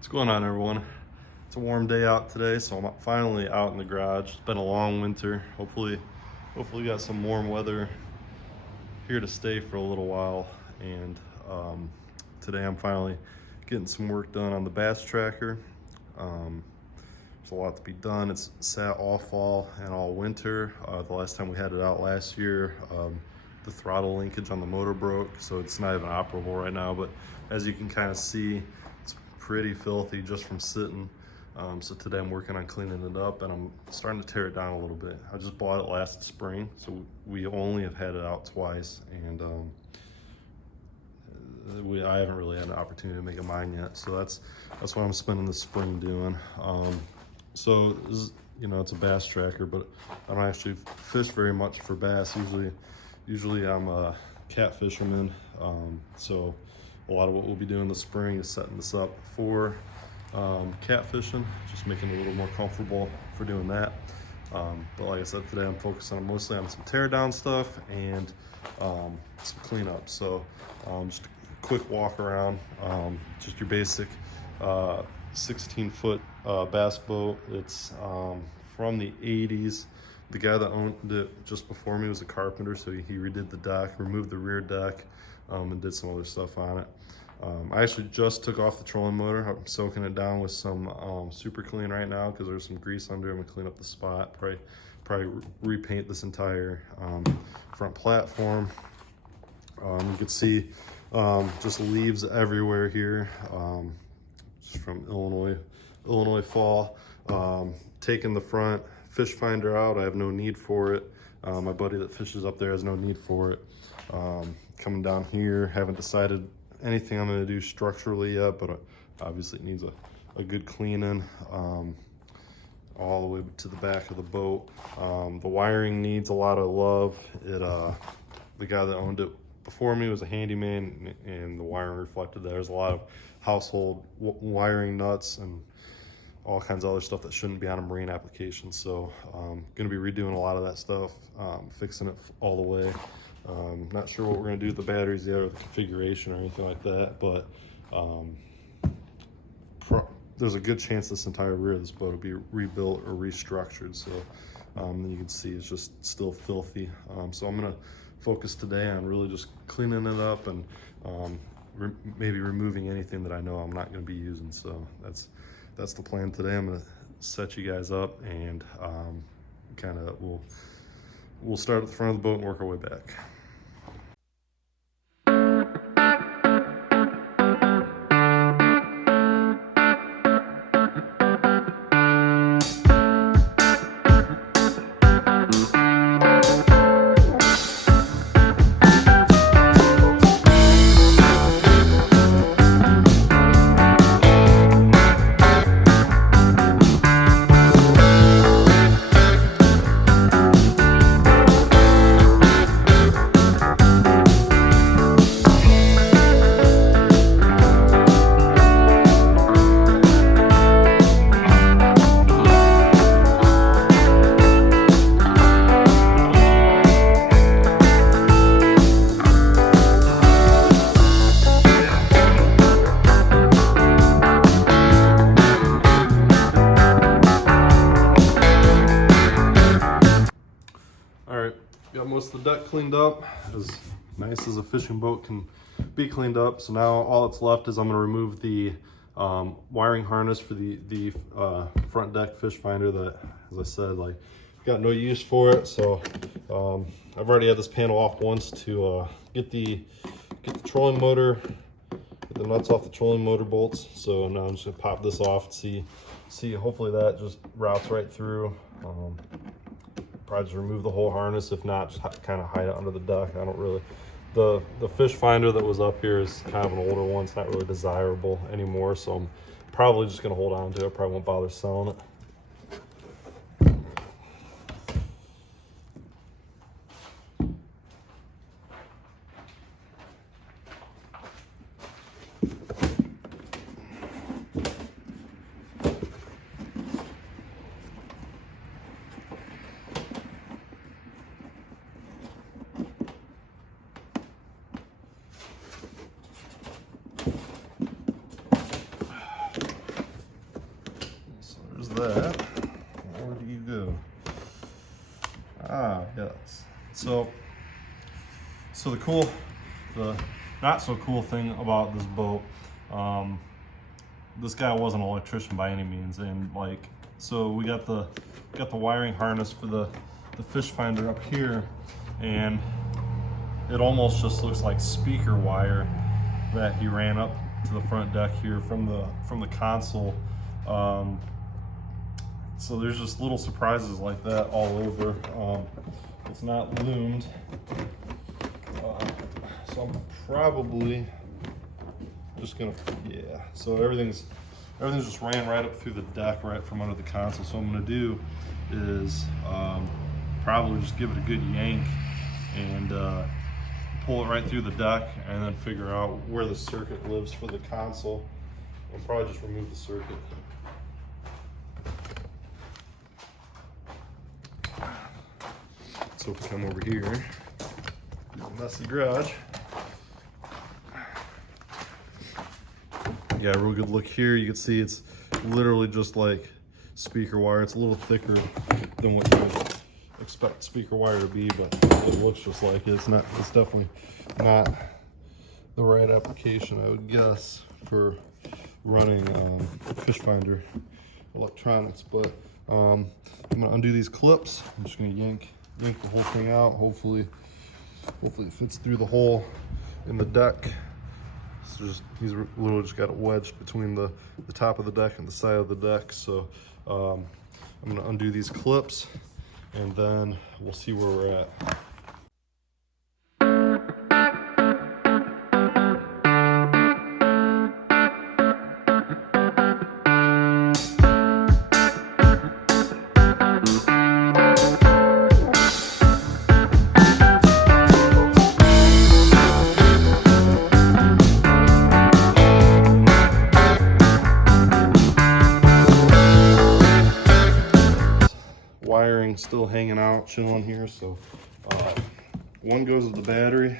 What's going on, everyone? It's a warm day out today, so I'm finally out in the garage. It's been a long winter. Hopefully we got some warm weather here to stay for a little while. And today I'm finally getting some work done on the bass tracker. There's a lot to be done. It's sat all fall and all winter. The last time we had it out last year, the throttle linkage on the motor broke, so it's not even operable right now. But as you can kind of see, it's pretty filthy just from sitting. So today I'm working on cleaning it up, and I'm starting to tear it down a little bit. I just bought it last spring, so we only have had it out twice, and I haven't really had an opportunity to make it mine yet. So that's what I'm spending the spring doing. So this is, it's a bass tracker, but I don't actually fish very much for bass. Usually I'm a cat fisherman. So a lot of what we'll be doing this spring is setting this up for cat fishing, just making it a little more comfortable for doing that. But like I said, today I'm focusing mostly on some tear down stuff and some cleanup. So just a quick walk around, just your basic 16-foot bass boat. It's from the 80s. The guy that owned it just before me was a carpenter, so he redid the deck, removed the rear deck, and did some other stuff on it. I actually just took off the trolling motor. I'm soaking it down with some super clean right now because there's some grease under. I'm gonna clean up the spot, probably repaint this entire front platform. You can see just leaves everywhere here, just from Illinois fall. Taking the front fish finder out, I have no need for it. My buddy that fishes up there has no need for it. Coming down here, haven't decided anything I'm going to do structurally yet, but obviously it needs a good cleaning all the way to the back of the boat. The wiring needs a lot of love. The guy that owned it before me was a handyman, and the wiring reflected that. There's a lot of household wiring nuts and all kinds of other stuff that shouldn't be on a marine application. So I'm going to be redoing a lot of that stuff, fixing it all the way. Not sure what we're going to do with the batteries yet, or the configuration or anything like that, but there's a good chance this entire rear of this boat will be rebuilt or restructured. So you can see it's just still filthy. So I'm going to focus today on really just cleaning it up and maybe removing anything that I know I'm not going to be using. So that's the plan today. I'm going to set you guys up, and kind of we'll start at the front of the boat and work our way back. Got most of the deck cleaned up, as nice as a fishing boat can be cleaned up. So now all that's left is I'm going to remove the wiring harness for the front deck fish finder that, as I said, got no use for it. So I've already had this panel off once to get the trolling motor, get the nuts off the trolling motor bolts. So now I'm just going to pop this off and see. Hopefully that just routes right through. Probably just remove the whole harness. If not, just kind of hide it under the deck. I don't really, the fish finder that was up here is kind of an older one. It's not really desirable anymore, so I'm probably just going to hold on to it. Probably won't bother selling it. that. Where do you go? Ah, yes. So the not so cool thing about this boat, this guy wasn't an electrician by any means, and like, so we got the wiring harness for the fish finder up here, and it almost just looks like speaker wire that he ran up to the front deck here from the console. So there's just little surprises like that all over. It's not loomed, so I'm probably just gonna, yeah. So everything's just ran right up through the deck, right from under the console. So what I'm gonna do is probably just give it a good yank and pull it right through the deck, and then figure out where the circuit lives for the console. I'll probably just remove the circuit. So if we come over here, messy garage. Yeah, real good look here. You can see it's literally just like speaker wire. It's a little thicker than what you would expect speaker wire to be, but it looks just like it. It's definitely not the right application, I would guess, for running fish finder electronics. But I'm gonna undo these clips. I'm just gonna yank the whole thing out. Hopefully it fits through the hole in the deck. So he's literally just got it wedged between the top of the deck and the side of the deck. So I'm gonna undo these clips, and then we'll see where we're at. Wiring still hanging out, chilling here. So one goes to the battery,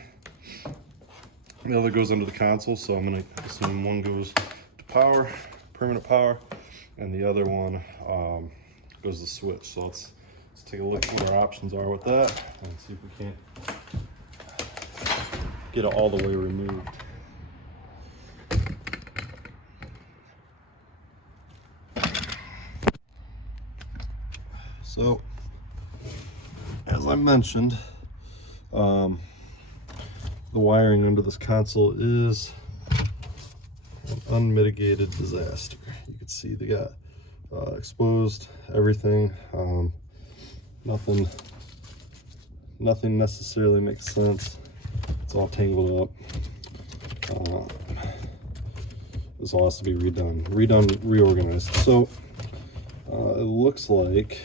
the other goes into the console. So I'm gonna assume one goes to power, permanent power, and the other one goes to switch. So let's take a look at what our options are with that, and see if we can't get it all the way removed. So, as I mentioned, the wiring under this console is an unmitigated disaster. You can see they got exposed everything. Nothing necessarily makes sense. It's all tangled up. This all has to be redone, reorganized. So it looks like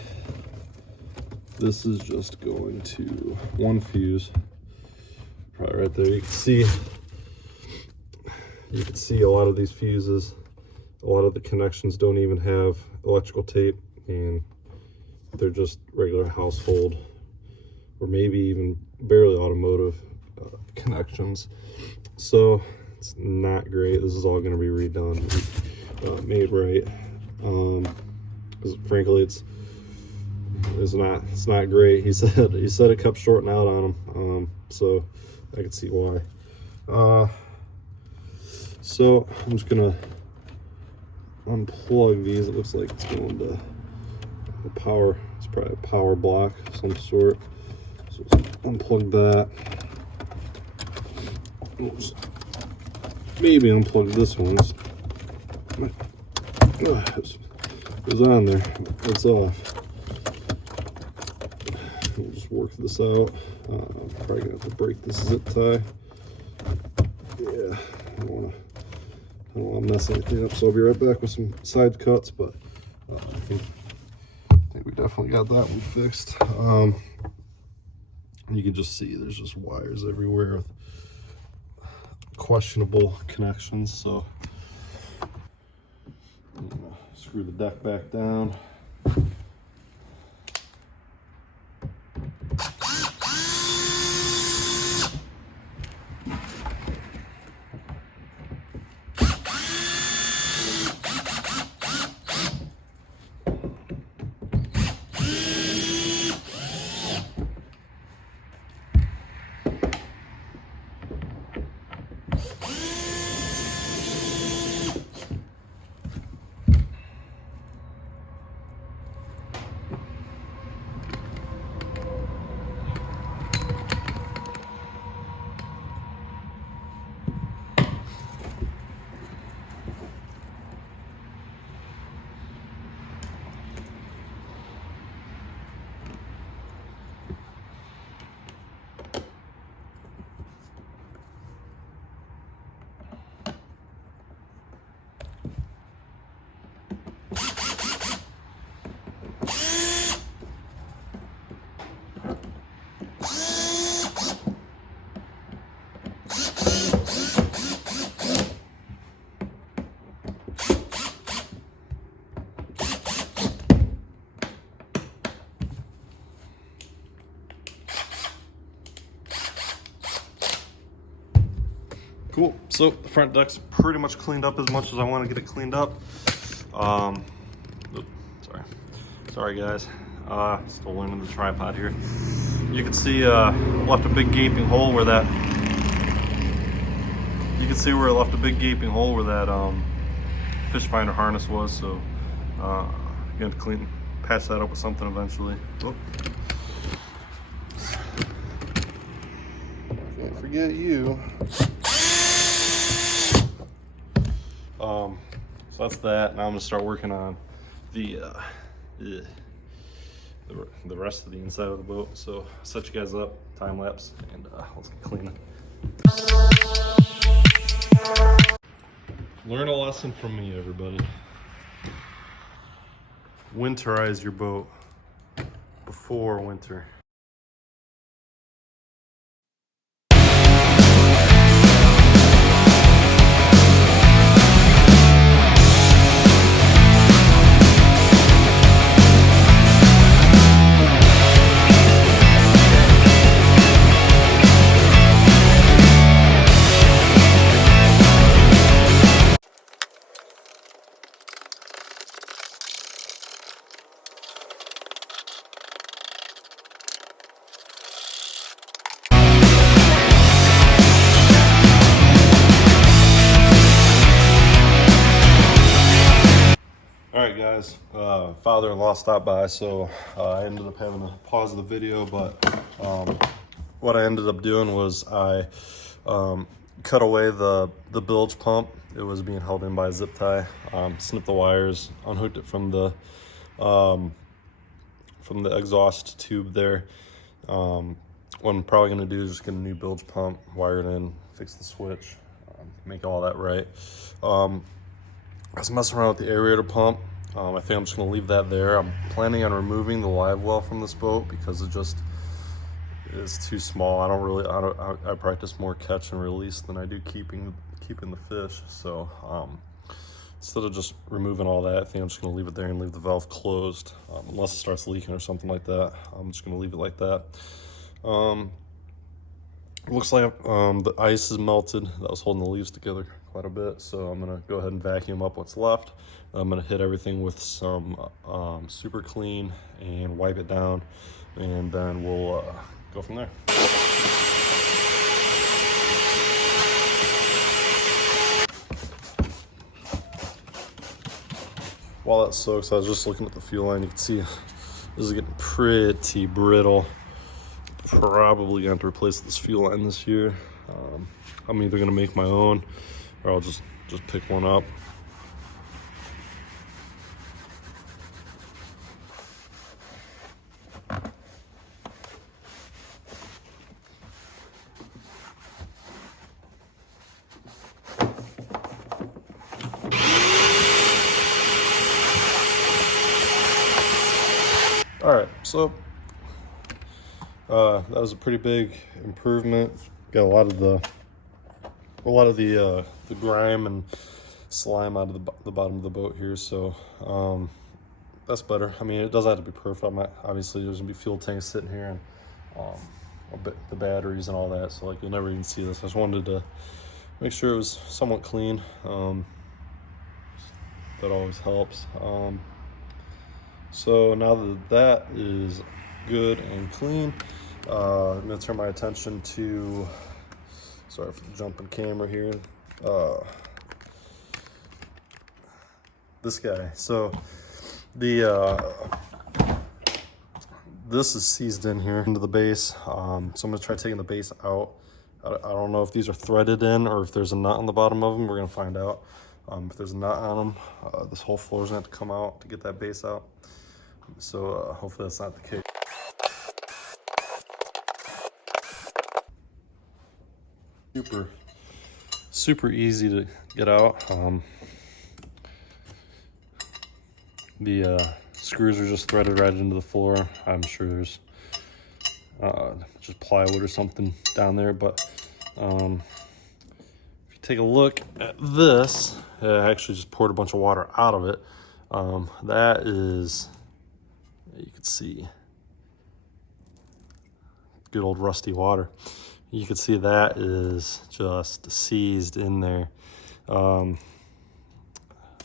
this is just going to one fuse, probably right there. You can see a lot of these fuses, a lot of the connections don't even have electrical tape, and they're just regular household or maybe even barely automotive connections. So it's not great. This is all going to be redone, made right. Because frankly, it's not great. He said it kept shorting out on him, so I can see why. So I'm just gonna unplug these. It looks like it's going to the power. It's probably a power block of some sort. So let's unplug that. Maybe unplug this one. It was on there. It's off. We'll just work this out. I'm probably gonna have to break this zip tie. Yeah, I don't wanna mess anything up. So I'll be right back with some side cuts, but I think we definitely got that one fixed. You can just see there's just wires everywhere with questionable connections. So I'm gonna screw the deck back down. So the front deck's pretty much cleaned up as much as I want to get it cleaned up. Sorry guys. Still learning the tripod here. You can see left a big gaping hole where that. You can see where it left a big gaping hole where that fish finder harness was. So gonna patch that up with something eventually. Oh. Can't forget you. So that's that. Now I'm gonna start working on the rest of the inside of the boat. So I'll set you guys up, time lapse, and let's get cleaning. Learn a lesson from me, everybody. Winterize your boat before winter. Alright guys, father-in-law stopped by, so I ended up having to pause the video, but what I ended up doing was I cut away the bilge pump. It was being held in by a zip tie, snipped the wires, unhooked it from the exhaust tube there. What I'm probably going to do is just get a new bilge pump, wire it in, fix the switch, make all that right. I was messing around with the aerator pump. I think I'm just gonna leave that there. I'm planning on removing the live well from this boat because it just is too small. I practice more catch and release than I do keeping the fish. So instead of just removing all that, I think I'm just gonna leave it there and leave the valve closed. Unless it starts leaking or something like that, I'm just gonna leave it like that. Looks like the ice is melted. That was holding the leaves together quite a bit, so I'm gonna go ahead and vacuum up what's left. I'm gonna hit everything with some super clean and wipe it down, and then we'll go from there. While that soaks, I was just looking at the fuel line. You can see this is getting pretty brittle. Probably going to replace this fuel line this year. I'm either going to make my own or I'll just pick one up. All right, so that was a pretty big improvement. Got a lot of the grime and slime out of the bottom of the boat here, so that's better. I mean, it doesn't have to be perfect. Obviously there's gonna be fuel tanks sitting here and the batteries and all that, so like you'll never even see this. I just wanted to make sure it was somewhat clean. That always helps. So now that is good and clean, I'm gonna turn my attention to, sorry for the jumping camera here, this guy. So this is seized in here into the base, so I'm gonna try taking the base out. I don't know if these are threaded in or if there's a nut on the bottom of them. We're gonna find out. If there's a nut on them, this whole floor is gonna have to come out to get that base out. So hopefully that's not the case. Super easy to get out. The screws are just threaded right into the floor. I'm sure there's just plywood or something down there, but if you take a look at this, I actually just poured a bunch of water out of it. That is, you can see, good old rusty water. you can see that is just seized in there. I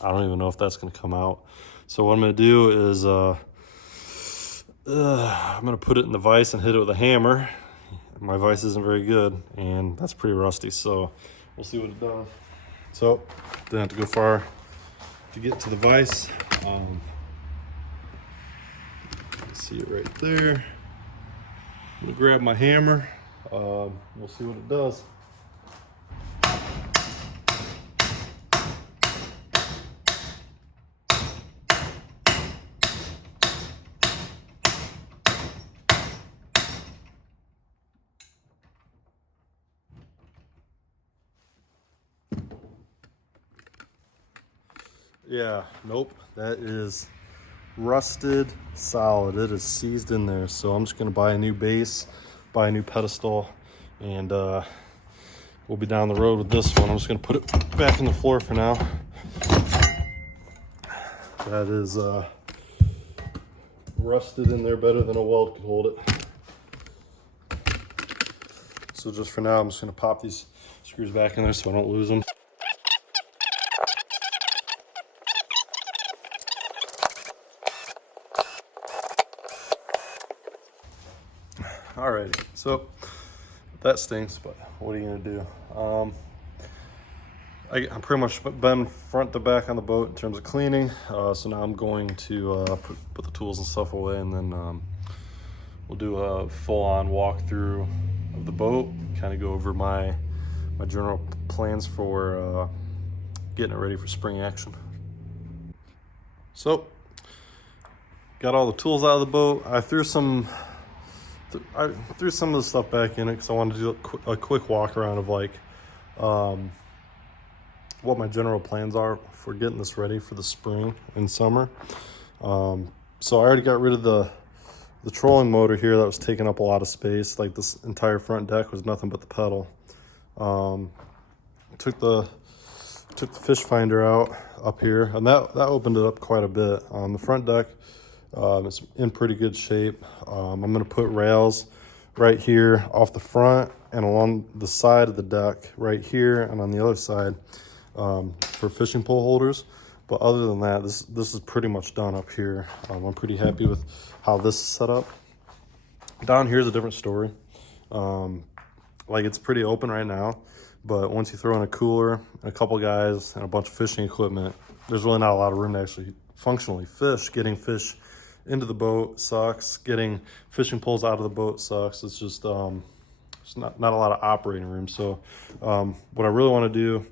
don't even know if that's gonna come out. So what I'm gonna do is I'm gonna put it in the vise and hit it with a hammer. My vise isn't very good, and that's pretty rusty, so we'll see what it does. So, didn't have to go far to get to the vise. See it right there. I'm gonna grab my hammer. We'll see what it does. Yeah, nope, that is rusted solid. It is seized in there. So I'm just gonna buy a new base, buy a new pedestal, and we'll be down the road with this one. I'm just gonna put it back in the floor for now. That is rusted in there better than a weld could hold it. So just for now, I'm just gonna pop these screws back in there so I don't lose them. Alrighty, so that stinks, but what are you gonna do? I'm pretty much been front to back on the boat in terms of cleaning. So now I'm going to put the tools and stuff away, and then we'll do a full-on walkthrough of the boat, kind of go over my general plans for getting it ready for spring action. So, got all the tools out of the boat. I threw some of the stuff back in it because I wanted to do a quick walk around of like what my general plans are for getting this ready for the spring and summer. So I already got rid of the trolling motor here that was taking up a lot of space. Like this entire front deck was nothing but the pedal. Took the fish finder out up here, and that opened it up quite a bit. The front deck, it's in pretty good shape. I'm gonna put rails right here off the front and along the side of the deck right here and on the other side for fishing pole holders. But other than that, this is pretty much done up here. I'm pretty happy with how this is set up. Down here is a different story. Like it's pretty open right now, but once you throw in a cooler and a couple guys and a bunch of fishing equipment, there's really not a lot of room to actually functionally fish. Getting fish into the boat sucks. Getting fishing poles out of the boat sucks. It's just it's not a lot of operating room. So what I really want to do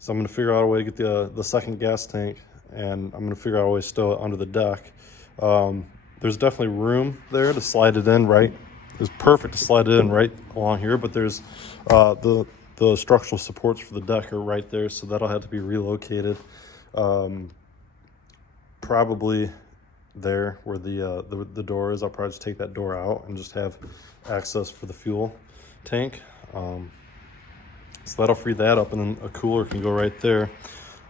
is I'm going to figure out a way to get the second gas tank, and I'm going to figure out a way to stow it under the deck. There's definitely room there to slide it in right. It's perfect to slide it in right along here, but there's the structural supports for the deck are right there, so that'll have to be relocated. Probably there where the door is. I'll probably just take that door out and just have access for the fuel tank. So that'll free that up, and then a cooler can go right there.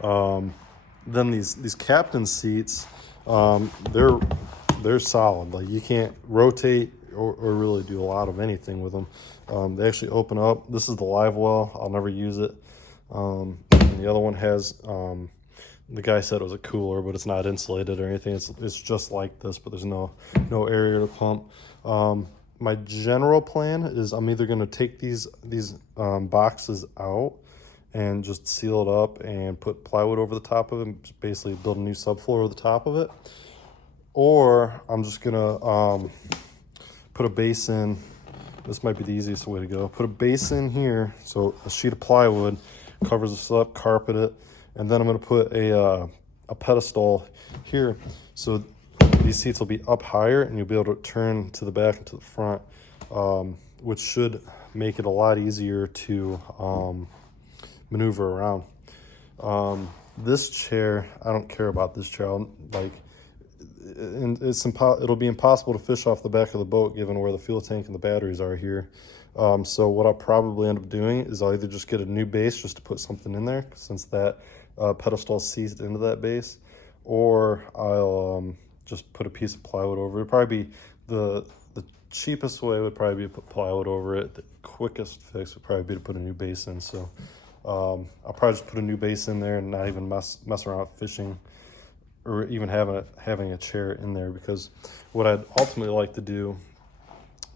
Then these captain seats, they're solid. Like you can't rotate or really do a lot of anything with them. They actually open up. This is the live well. I'll never use it. And the other one has, the guy said it was a cooler, but it's not insulated or anything. It's just like this, but there's no area to pump. My general plan is I'm either going to take these boxes out and just seal it up and put plywood over the top of it and just basically build a new subfloor over the top of it, or I'm just going to put a base in. This might be the easiest way to go. Put a base in here, so a sheet of plywood covers this up, carpet it, and then I'm going to put a pedestal here, so these seats will be up higher and you'll be able to turn to the back and to the front, which should make it a lot easier to maneuver around. This chair, I don't care about this chair. It'll be impossible to fish off the back of the boat given where the fuel tank and the batteries are here. So what I'll probably end up doing is I'll either just get a new base just to put something in there, since that pedestal is seized into that base, or I'll just put a piece of plywood over it. It'll probably be the cheapest way would probably be to put plywood over it. The quickest fix would probably be to put a new base in. So I'll probably just put a new base in there and not even mess around with fishing or even having a chair in there, because what I'd ultimately like to do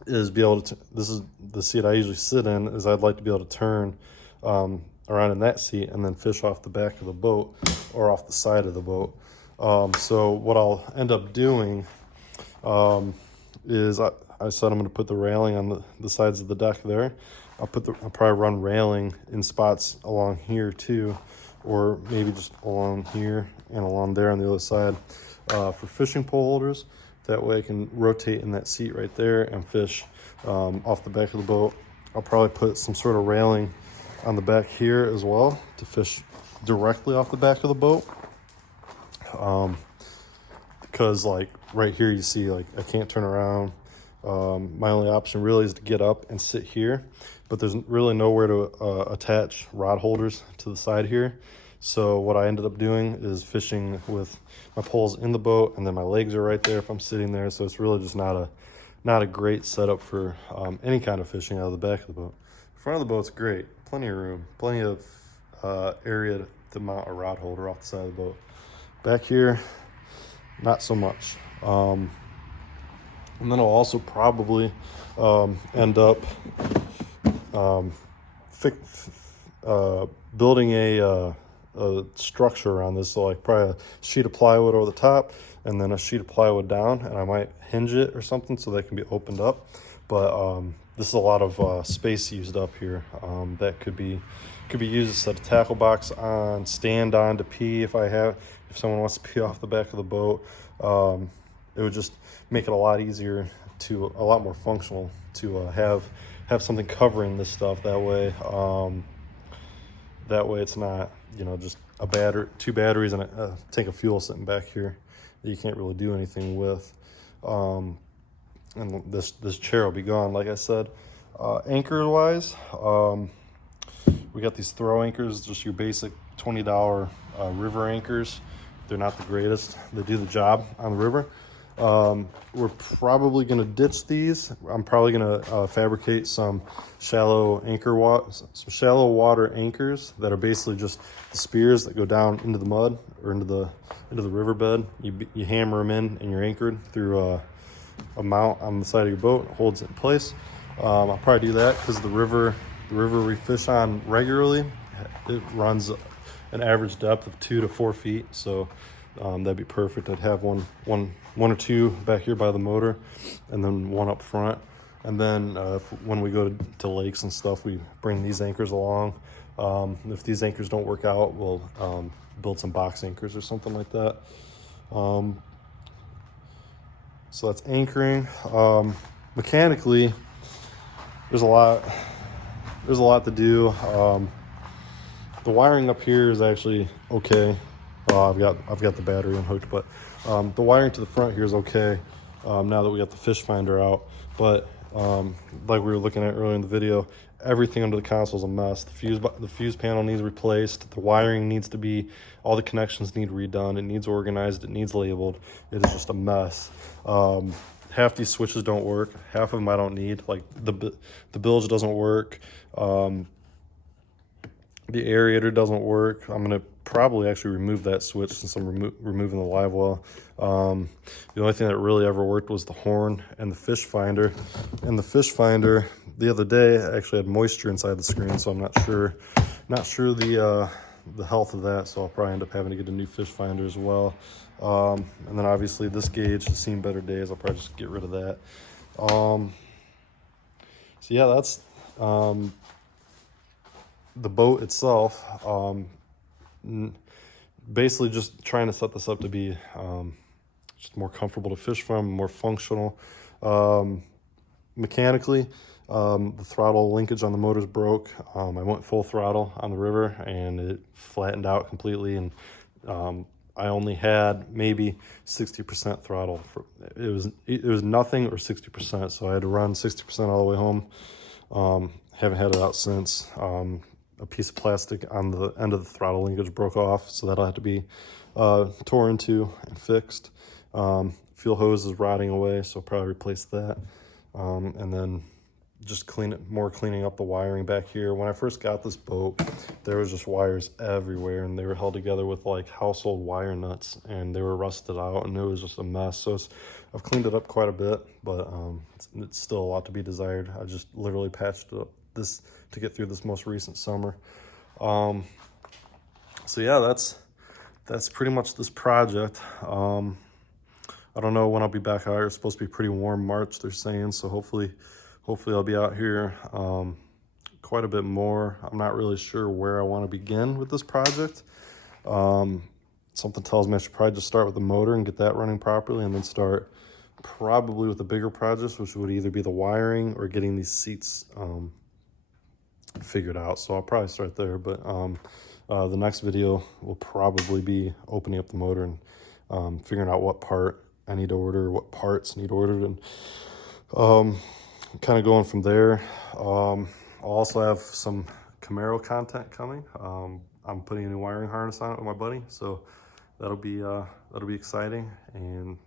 is be able to, this is the seat I usually sit in, is I'd like to be able to turn around in that seat and then fish off the back of the boat or off the side of the boat. So what I'll end up doing is I said I'm going to put the railing on the sides of the deck there. I'll probably run railing in spots along here too, or maybe just along here and along there on the other side for fishing pole holders. That way I can rotate in that seat right there and fish off the back of the boat. I'll probably put some sort of railing on the back here as well to fish directly off the back of the boat. Because like right here you see like I can't turn around. My only option really is to get up and sit here, but there's really nowhere to attach rod holders to the side here. So what I ended up doing is fishing with my poles in the boat, and then my legs are right there if I'm sitting there. So it's really just not a great setup for any kind of fishing out of the back of the boat. The front of the boat's great, plenty of room, plenty of area to mount a rod holder off the side of the boat. Back here, not so much. And then I'll also probably end up building a structure around this. So like probably a sheet of plywood over the top and then a sheet of plywood down, and I might hinge it or something so that can be opened up. But this is a lot of space used up here that could be used to set a tackle box on, stand on to pee if someone wants to pee off the back of the boat. It would just make it a lot easier, a lot more functional to have something covering this stuff. That way it's not, just two batteries and a tank of fuel sitting back here that you can't really do anything with. And this chair will be gone. Like I said, anchor wise, we got these throw anchors, just your basic $20 river anchors. They're not the greatest. They do the job on the river. We're probably going to ditch these. I'm probably going to fabricate some shallow water anchors that are basically just the spears that go down into the mud or into the riverbed. You hammer them in and you're anchored through a mount on the side of your boat. It holds it in place. I'll probably do that because the river we fish on regularly, it runs an average depth of 2 to 4 feet. So that'd be perfect. I'd have one or two back here by the motor, and then one up front. And then when we go to lakes and stuff, we bring these anchors along. If these anchors don't work out, we'll build some box anchors or something like that. So that's anchoring. Mechanically, there's a lot to do. The wiring up here is actually okay. I've got the battery unhooked, but the wiring to the front here is okay now that we got the fish finder out. But like we were looking at earlier in the video, everything under the console is a mess. The fuse panel needs replaced. The wiring needs to be, all the connections need redone. It needs organized. It needs labeled. It is just a mess. Half these switches don't work. Half of them I don't need. Like the bilge doesn't work. The aerator doesn't work. I'm gonna probably actually remove that switch since I'm removing the live well. The only thing that really ever worked was the horn and the fish finder. And the fish finder the other day actually had moisture inside the screen, so I'm not sure the health of that. So I'll probably end up having to get a new fish finder as well. And then obviously this gauge has seen better days. I'll probably just get rid of that. So yeah, that's the boat itself. Basically just trying to set this up to be just more comfortable to fish from, more functional. Mechanically, the throttle linkage on the motor's broke. I went full throttle on the river and it flattened out completely, and I only had maybe 60% throttle. It was nothing or 60%, so I had to run 60% all the way home. Haven't had it out since. A piece of plastic on the end of the throttle linkage broke off, so that'll have to be tore into and fixed. Fuel hose is rotting away, so I'll probably replace that. and then just cleaning up the wiring back here. When I first got this boat, there was just wires everywhere, and they were held together with like household wire nuts, and they were rusted out, and it was just a mess. So I've cleaned it up quite a bit, but it's still a lot to be desired. I just literally patched it up this to get through this most recent summer. So yeah, that's pretty much this project. I don't know when I'll be back out here. It's supposed to be pretty warm March, they're saying, so hopefully I'll be out here quite a bit more. I'm not really sure where I want to begin with this project. Something tells me I should probably just start with the motor and get that running properly, and then start probably with the bigger projects, which would either be the wiring or getting these seats figured out. So I'll probably start there, but the next video will probably be opening up the motor and figuring out what part I need to order, what parts need ordered, and kind of going from there. I'll also have some Camaro content coming. I'm putting a new wiring harness on it with my buddy, so that'll be exciting. And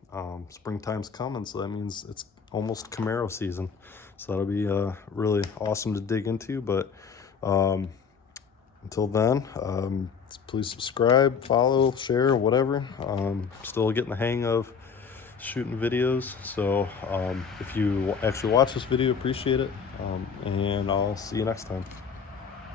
springtime's coming, so that means it's almost Camaro season. So that'll be really awesome to dig into. But until then, please subscribe, follow, share, whatever. Still getting the hang of shooting videos, so if you actually watch this video, appreciate it, and I'll see you next time.